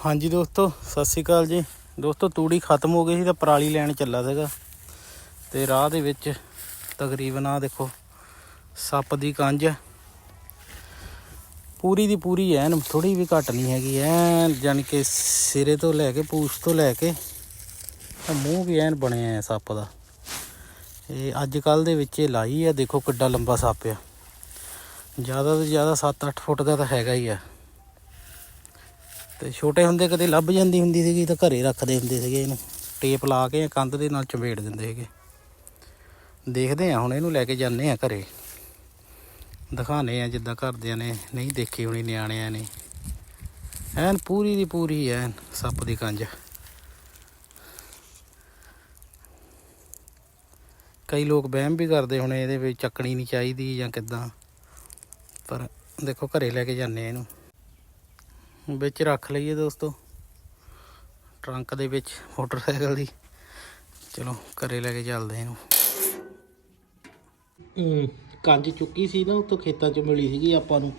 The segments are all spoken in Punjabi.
ਹਾਂਜੀ ਦੋਸਤੋ, ਸਤਿ ਸ਼੍ਰੀ ਅਕਾਲ ਜੀ। ਦੋਸਤੋ, ਤੂੜੀ ਖਤਮ ਹੋ ਗਈ ਸੀ ਤਾਂ ਪਰਾਲੀ ਲੈਣ ਚੱਲਾ ਸੀਗਾ। ਤੇ ਰਾਹ ਦੇ ਵਿੱਚ ਤਕਰੀਬਨ ਆ ਦੇਖੋ, ਸੱਪ ਦੀ ਕੰਜ। ਪੂਰੀ ਦੀ ਪੂਰੀ ਐਨ ਥੋੜੀ ਵੀ ਘੱਟ ਨਹੀਂ ਹੈਗੀ, ਐਨ ਜਾਣੀ ਕਿ ਸਿਰੇ ਤੋਂ ਲੈ ਕੇ ਪੂਛ ਤੋਂ ਲੈ ਕੇ ਤਾਂ ਮੂੰਹ ਵੀ ਐਨ ਬਣਿਆ ਹੈ ਸੱਪ ਦਾ। ਇਹ ਅੱਜ ਕੱਲ ਦੇ ਵਿੱਚ ਇਹ ਲਾਈ ਆ, ਦੇਖੋ ਕਿੱਡਾ ਲੰਬਾ ਸੱਪ ਆ। ਜ਼ਿਆਦਾ ਤੋਂ ਜ਼ਿਆਦਾ 7-8 ਫੁੱਟ ਦਾ ਤਾਂ ਹੈਗਾ ਹੀ ਆ। ਤੇ ਛੋਟੇ ਹੁੰਦੇ ਕਦੇ ਲੱਭ ਜਾਂਦੀ ਹੁੰਦੀ ਸੀਗੀ ਤਾਂ ਘਰੇ ਰੱਖਦੇ ਹੁੰਦੇ ਸੀਗੇ ਇਹਨੂੰ। ਟੇਪ ਲਾ ਕੇ ਕੰਧ ਦੇ ਨਾਲ ਚੰਬੇੜ ਦਿੰਦੇ ਸੀਗੇ। ਦੇਖਦੇ ਆ, ਹੁਣ ਇਹਨੂੰ ਲੈ ਕੇ ਜਾਂਦੇ ਆ ਘਰੇ। ਦਿਖਾਣੇ ਆ ਜਿੱਦਾਂ ਘਰਦਿਆਂ ਨੇ, ਨਹੀਂ ਦੇਖੀ ਹੋਣੀ ਨਿਆਣਿਆਂ ਨੇ। ਐਨ ਪੂਰੀ ਦੀ ਪੂਰੀ ਐਨ ਸੱਪ ਦੀ ਕੰਜ। ਕਈ ਲੋਕ ਵਹਿਮ ਵੀ ਕਰਦੇ ਹੋਣੇ ਇਹਦੇ ਵਿੱਚ ਚੱਕਣੀ ਨਹੀਂ ਚਾਹੀਦੀ ਜਾਂ ਕਿੱਦਾਂ। ਪਰ ਦੇਖੋ, ਘਰੇ ਲੈ ਕੇ ਜਾਂਦੇ ਆ ਇਹਨੂੰ। ਵਿੱਚ ਰੱਖ ਲਈਏ ਦੋਸਤੋ। ਟਰੰਕ ਦੇ ਵਿੱਚ ਮੋਟਰਸਾਈਕਲ ਦੀ। ਚਲੋ, ਘਰੇ ਲੈ ਕੇ ਚੱਲਦੇ ਇਹਨੂੰ। ਕੰਜ ਚੁੱਕੀ ਸੀ ਨਾ, ਉੱਥੋਂ ਖੇਤਾਂ 'ਚ ਮਿਲੀ ਸੀਗੀ ਆਪਾਂ ਨੂੰ।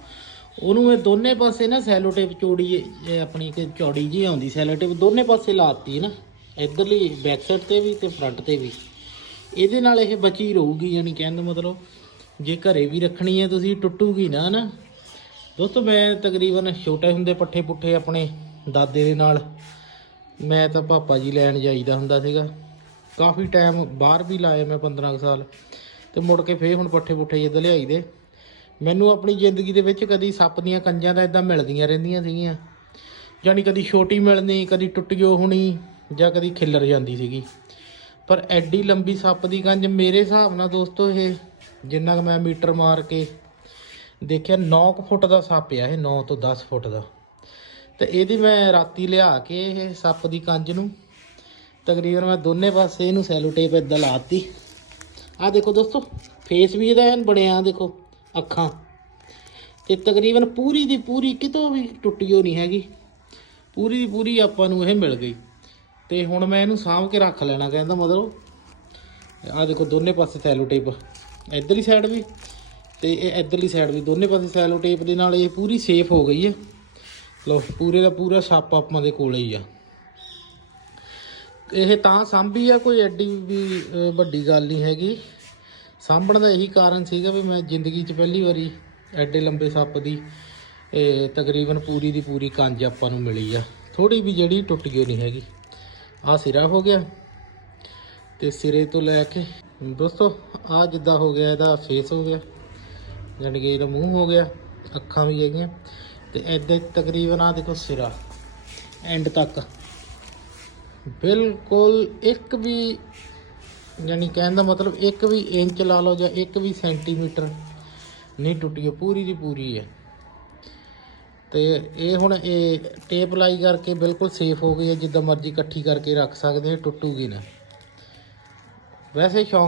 ਉਹਨੂੰ ਇਹ ਦੋਨੇ ਪਾਸੇ ਨਾ ਸੈਲੋ ਟੇਪ ਚੋੜੀ ਆਪਣੀ ਇੱਕ ਚੌੜੀ ਜੀ ਆਉਂਦੀ, ਸੈਲੋ ਟੇਪ ਦੋਨੇ ਪਾਸੇ ਲਾਤੀ ਨਾ। ਇਧਰਲੀ ਬੈਕ ਸਾਈਡ ਤੇ ਵੀ ਤੇ ਫਰੰਟ ਤੇ ਵੀ। ਇਹਦੇ ਨਾਲ ਇਹ ਬਚੀ ਰਹੂਗੀ, ਯਾਨੀ ਕਹਿਣ ਦਾ ਮਤਲਬ, ਜੇ ਘਰੇ ਵੀ ਰੱਖਣੀ ਹੈ, ਤੁਸੀਂ ਟੁੱਟੂਗੀ ਨਾ ਨਾ ਦੋਸਤੋ, ਮੈਂ ਤਕਰੀਬਨ ਛੋਟੇ ਹੁੰਦੇ ਪੱਠੇ ਪੁੱਠੇ ਆਪਣੇ ਦਾਦੇ ਦੇ ਨਾਲ, ਮੈਂ ਤਾਂ ਪਾਪਾ ਜੀ ਲੈਣ ਜਾਈਦਾ ਹੁੰਦਾ ਸੀਗਾ। ਕਾਫੀ ਟਾਈਮ ਬਾਹਰ ਵੀ ਲਾਏ ਮੈਂ 15 ਕੁ ਸਾਲ, ਤੇ ਮੁੜ ਕੇ ਫੇਰ ਹੁਣ ਪੱਠੇ ਪੁੱਠੇ ਜਿੱਦ ਲਿਆਈ ਦੇ। ਮੈਨੂੰ ਆਪਣੀ ਜ਼ਿੰਦਗੀ ਦੇ ਵਿੱਚ ਕਦੀ ਸੱਪ ਦੀਆਂ ਕੰਜਾਂ ਦਾ ਇਦਾਂ ਮਿਲਦੀਆਂ ਰਹਿੰਦੀਆਂ ਸੀਗੀਆਂ। ਜਾਨੀ ਕਦੀ ਛੋਟੀ ਮਿਲਣੀ, ਕਦੀ ਟੁੱਟਿਓ ਹੋਣੀ, ਜਾਂ ਕਦੀ ਖਿੱਲਰ ਜਾਂਦੀ ਸੀਗੀ। ਪਰ ਐਡੀ ਲੰਬੀ ਸੱਪ ਦੀ ਕੰਜ ਮੇਰੇ ਹਿਸਾਬ ਨਾਲ ਦੋਸਤੋ ਇਹ, ਜਿੰਨਾ ਕੁ ਮੈਂ ਮੀਟਰ ਮਾਰ ਕੇ ਦੇਖਿਆ 9 ਫੁੱਟ ਦਾ ਸੱਪ ਆ ਇਹ 9 ਤੋਂ 10 ਫੁੱਟ ਦਾ। ਤੇ ਇਹਦੀ ਮੈਂ ਰਾਤੀ ਲਿਆ ਕੇ ਇਹ ਸੱਪ ਦੀ ਕੰਜ ਨੂੰ, ਤਕਰੀਬਨ ਮੈਂ ਦੋਨੇ ਪਾਸੇ ਇਹਨੂੰ ਸੈਲੋ ਟੇਪ ਇਦਾਂ ਲਾਤੀ ਆ ਦੇਖੋ ਦੋਸਤੋ ਫੇਸ ਵੀ ਇਹਦਾ ਐਨ ਬਣਿਆ, ਦੇਖੋ, ਅੱਖਾਂ। ਤੇ ਤਕਰੀਬਨ ਪੂਰੀ ਦੀ ਪੂਰੀ ਕਿਤੋਂ ਵੀ ਟੁੱਟੀ ਟੁੱਟੀਓ ਨਹੀਂ ਹੈਗੀ। ਪੂਰੀ ਦੀ ਪੂਰੀ ਆਪਾਂ ਨੂੰ ਇਹ ਮਿਲ ਗਈ। ਤੇ ਹੁਣ ਮੈਂ ਇਹਨੂੰ ਸਾਂਭ ਕੇ ਰੱਖ ਲੈਣਾ ਕਹਿੰਦਾ ਮਤਲਬ। ਆ ਦੇਖੋ ਦੋਨੇ ਪਾਸੇ ਸੈਲੋ ਟੇਪ ਇੱਧਰਲੀ ਸਾਈਡ ਵੀ। ਤੇ ਇਹ ਇੱਧਰਲੀ ਸਾਈਡ ਵੀ, ਦੋਨੇ ਪਾਸੇ ਸੈਲੋ ਟੇਪ ਦੇ ਨਾਲ ਇਹ ਪੂਰੀ ਸੇਫ ਹੋ ਗਈ ਹੈ। ਲੋ ਪੂਰੇ ਦਾ ਪੂਰਾ ਸੱਪ ਆਪਾਂ ਦੇ ਕੋਲੇ ਹੀ ਆ। ਇਹ ਤਾਂ ਸਾਂਭੀ ਆ, ਕੋਈ ਐਡੀ ਵੀ ਵੱਡੀ ਗੱਲ ਨਹੀਂ ਹੈਗੀ। ਸਾਂਭਣ ਦਾ ਇਹੀ ਕਾਰਨ ਸੀਗਾ ਵੀ ਮੈਂ ਜ਼ਿੰਦਗੀ 'ਚ ਪਹਿਲੀ ਵਾਰੀ ਐਡੇ ਲੰਬੇ ਸੱਪ ਦੀ, ਇਹ, ਤਕਰੀਬਨ ਪੂਰੀ ਦੀ ਪੂਰੀ ਕੰਜ ਆਪਾਂ ਨੂੰ ਮਿਲੀ ਆ। ਥੋੜੀ ਵੀ ਜਿਹੜੀ ਟੁੱਟ ਗਈ ਨਹੀਂ ਹੈਗੀ। ਆ ਸਿਰਾ ਹੋ ਗਿਆ। ਤੇ ਸਿਰੇ ਤੋਂ ਲੈ ਕੇ, ਦੋਸਤੋ ਆ ਜਿੱਦਾਂ ਹੋ ਗਿਆ, ਇਹਦਾ ਫੇਸ ਹੋ ਗਿਆ। ਯਾਨੀ ਕਿ ਇਹਦਾ ਮੂੰਹ ਹੋ ਗਿਆ, ਅੱਖਾਂ ਵੀ ਹੈਗੀਆਂ, ਤੇ ਐਦਾਂ ਤਕਰੀਬਨ ਆ ਦੇਖੋ ਸਿਰਾ ਐਂਡ ਤੱਕ। ਬਿਲਕੁਲ ਇੱਕ ਵੀ ਯਾਨੀ ਕਹਿਣ ਦਾ ਮਤਲਬ ਇੱਕ ਵੀ ਇੰਚ ਲਾ ਲਓ ਜਾਂ ਇੱਕ ਵੀ ਸੈਂਟੀਮੀਟਰ ਨਹੀਂ ਟੁੱਟੀ ਹੈ ਪੂਰੀ ਦੀ ਪੂਰੀ ਹੈ। ਤੇ ਇਹ ਹੁਣ ਇਹ ਟੇਪ ਲਾਈ ਕਰਕੇ ਬਿਲਕੁਲ ਸੇਫ ਹੋ ਗਈ ਹੈ, ਜਿੱਦਾਂ ਮਰਜ਼ੀ ਇਕੱਠੀ ਕਰਕੇ ਰੱਖ ਸਕਦੇ ਹੋ, ਟੁੱਟੂਗੀ ਨਾ। ਵੈਸੇ ਸ਼ੌਂਕ